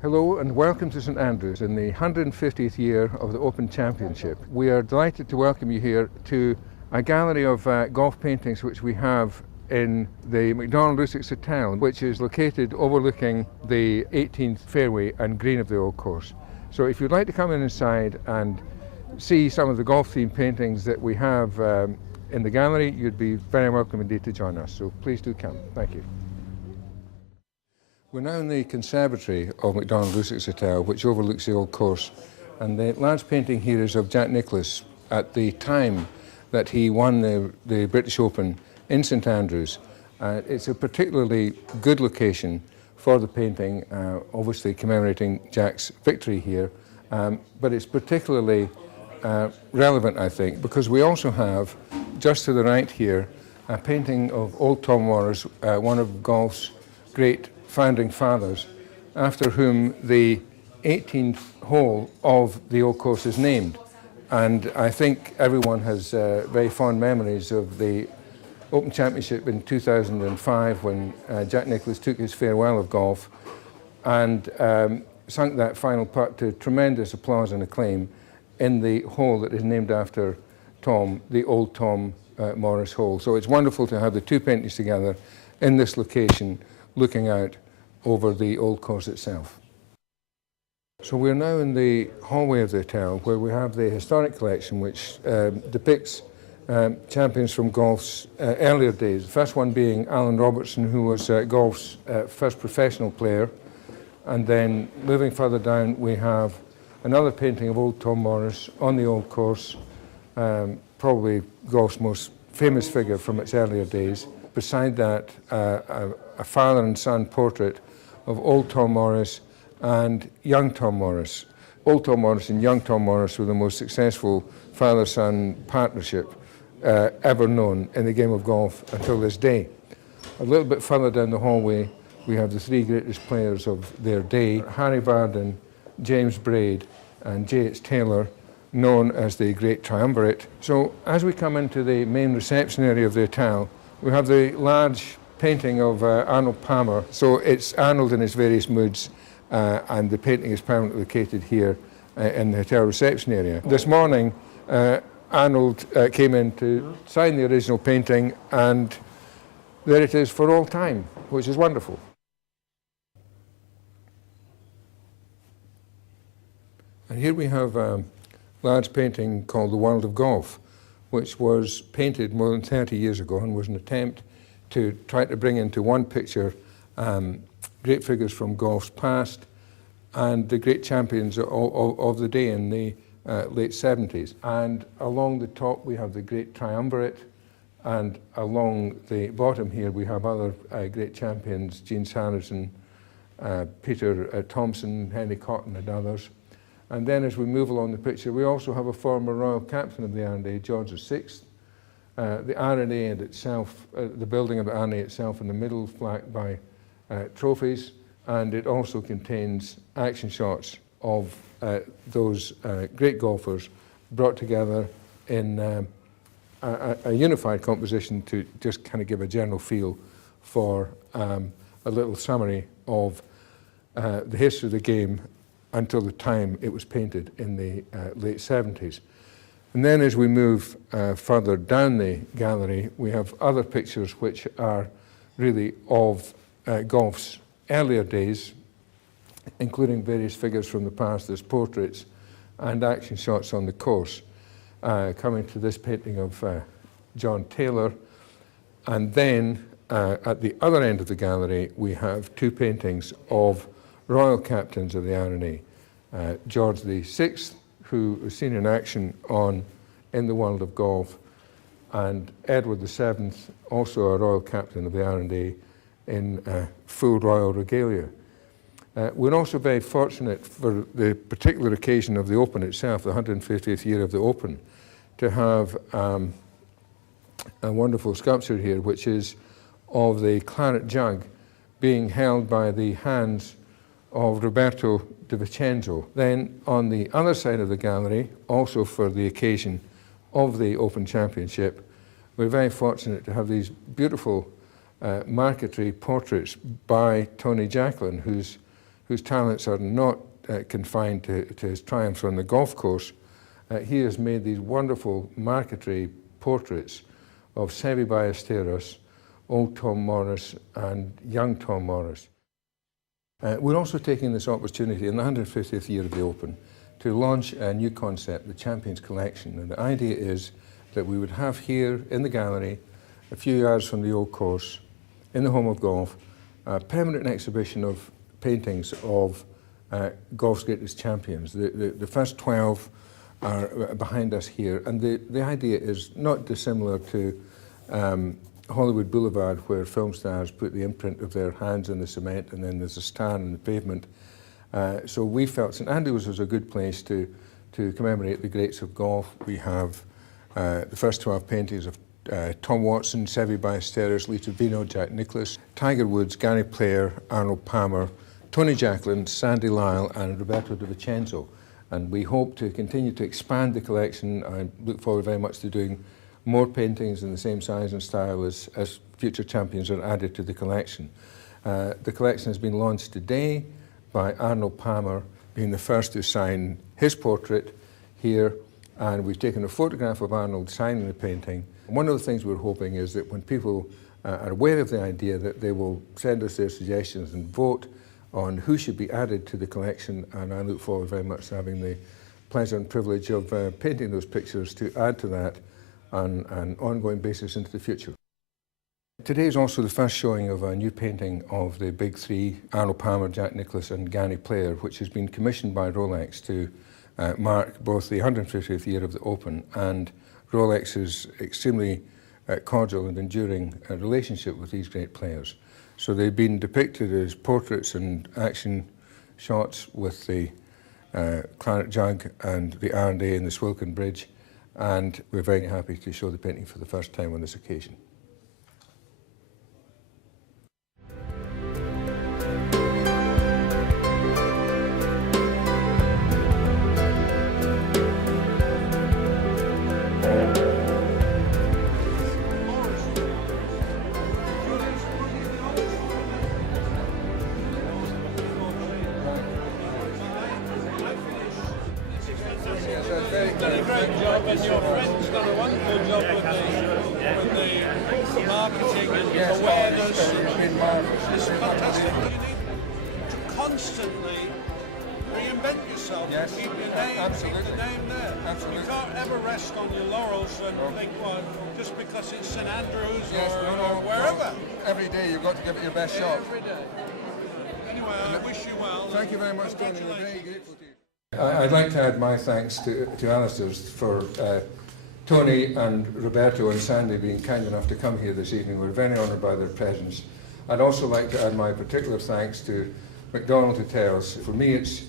Hello and welcome to St Andrews in the 150th year of the Open Championship. We are delighted to welcome you here to a gallery of golf paintings which we have in the McDonald Rusacks Hotel, which is located overlooking the 18th fairway and green of the Old Course. So if you'd like to come in inside and see some of the golf themed paintings that we have in the gallery, you'd be very welcome indeed to join us. So please do come. Thank you. We're now in the conservatory of McDonald Rusacks Hotel, which overlooks the Old Course, and the large painting here is of Jack Nicklaus at the time that he won the British Open in St Andrews. It's a particularly good location for the painting, obviously commemorating Jack's victory here, but it's particularly relevant, I think, because we also have, just to the right here, a painting of old Tom Morris, one of golf's great founding fathers, after whom the 18th hole of the Old Course is named. And I think everyone has very fond memories of the Open Championship in 2005 when Jack Nicklaus took his farewell of golf and sunk that final putt to tremendous applause and acclaim in the hole that is named after Tom, the old Tom Morris hole. So it's wonderful to have the two paintings together in this location, looking out over the Old Course itself. So we're now in the hallway of the hotel where we have the historic collection which depicts champions from golf's earlier days. The first one being Alan Robertson, who was golf's first professional player. And then moving further down we have another painting of old Tom Morris on the Old Course, probably golf's most famous figure from its earlier days. Beside that, a father and son portrait of old Tom Morris and young Tom Morris. Old Tom Morris and young Tom Morris were the most successful father-son partnership ever known in the game of golf until this day. A little bit further down the hallway, we have the three greatest players of their day, Harry Vardon, James Braid and J.H. Taylor, known as the Great Triumvirate. So as we come into the main reception area of the hotel, we have the large painting of Arnold Palmer. So it's Arnold in his various moods, and the painting is permanently located here in the hotel reception area. This morning, Arnold came in to sign the original painting, and there it is for all time, which is wonderful. And here we have a large painting called The World of Golf, which was painted more than 30 years ago and was an attempt to try to bring into one picture great figures from golf's past and the great champions of the day in the late 70s. And along the top we have the Great Triumvirate, and along the bottom here we have other great champions, Gene Sanderson, Peter Thompson, Henry Cotton and others. And then as we move along the picture, we also have a former royal captain of the R&A, George VI. The R&A itself, the building of the R&A itself in the middle, flanked by trophies, and it also contains action shots of those great golfers brought together in a unified composition to just kind of give a general feel for a little summary of the history of the game until the time it was painted in the late 70s. And then as we move further down the gallery, we have other pictures which are really of golf's earlier days, including various figures from the past as portraits and action shots on the course, coming to this painting of John Taylor. And then at the other end of the gallery, we have two paintings of royal captains of the R&A, George VI, who was seen in action in the World of Golf, and Edward VII, also a royal captain of the R&A in full royal regalia. We're also very fortunate for the particular occasion of the Open itself, the 150th year of the Open, to have a wonderful sculpture here, which is of the claret jug being held by the hands of Roberto de Vicenzo. Then on the other side of the gallery, also for the occasion of the Open Championship, we're very fortunate to have these beautiful marquetry portraits by Tony Jacklin, who's whose talents are not confined to his triumphs on the golf course, he has made these wonderful marquetry portraits of Seve Ballesteros, old Tom Morris and young Tom Morris. We're also taking this opportunity in the 150th year of the Open to launch a new concept, the Champions Collection. And the idea is that we would have here in the gallery, a few yards from the old course, in the home of golf, a permanent exhibition of paintings of golf's greatest champions. The first 12 are behind us here, and the idea is not dissimilar to Hollywood Boulevard, where film stars put the imprint of their hands in the cement and then there's a star in the pavement. So we felt St Andrews was a good place to commemorate the greats of golf. We have the first 12 paintings of Tom Watson, Seve Ballesteros, Lee Trevino, Jack Nicklaus, Tiger Woods, Gary Player, Arnold Palmer, Tony Jacklin, Sandy Lyle and Roberto De Vincenzo. And we hope to continue to expand the collection. I look forward very much to doing more paintings in the same size and style as future champions are added to the collection. The collection has been launched today by Arnold Palmer being the first to sign his portrait here, and we've taken a photograph of Arnold signing the painting. One of the things we're hoping is that when people are aware of the idea, that they will send us their suggestions and vote on who should be added to the collection, and I look forward very much to having the pleasure and privilege of painting those pictures to add to that on an ongoing basis into the future. Today is also the first showing of a new painting of the big three, Arnold Palmer, Jack Nicklaus and Gary Player, which has been commissioned by Rolex to mark both the 150th year of the Open and Rolex's extremely cordial and enduring relationship with these great players. So they've been depicted as portraits and action shots with the Claret Jug and the R&A and the Swilcan Bridge, and we're very happy to show the painting for the first time on this occasion. Done a great job, and your friend's done a wonderful job with the marketing and awareness. It's fantastic. You need to constantly reinvent yourself. Yes, keep your name, absolutely. keep the name there. Absolutely. You can't ever rest on your laurels and think, well, just because it's St Andrews or wherever. Every day you've got to give it your best shot. Every day. Anyway, I wish you well. Thank you very much, Tony. We're very Congratulations. grateful to you. I'd like to add my thanks to Alistair's for Tony and Roberto and Sandy being kind enough to come here this evening. We're very honoured by their presence. I'd also like to add my particular thanks to McDonald Hotels. For me, it's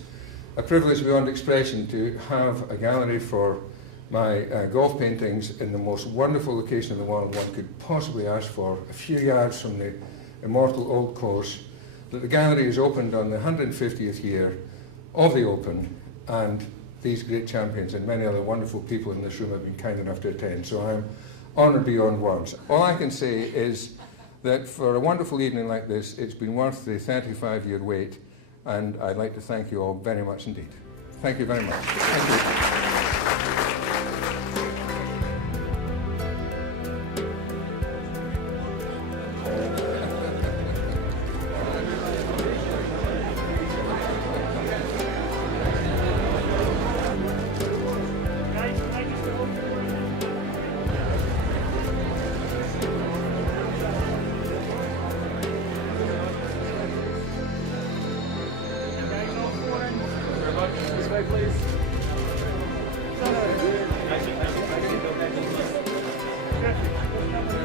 a privilege beyond expression to have a gallery for my golf paintings in the most wonderful location in the world one could possibly ask for, a few yards from the immortal Old Course. That the gallery is opened on the 150th year of the Open, and these great champions and many other wonderful people in this room have been kind enough to attend. So I'm honoured beyond words. All I can say is that for a wonderful evening like this, it's been worth the 35-year wait, and I'd like to thank you all very much indeed. Thank you very much. Thank you. This way, please. Thank you.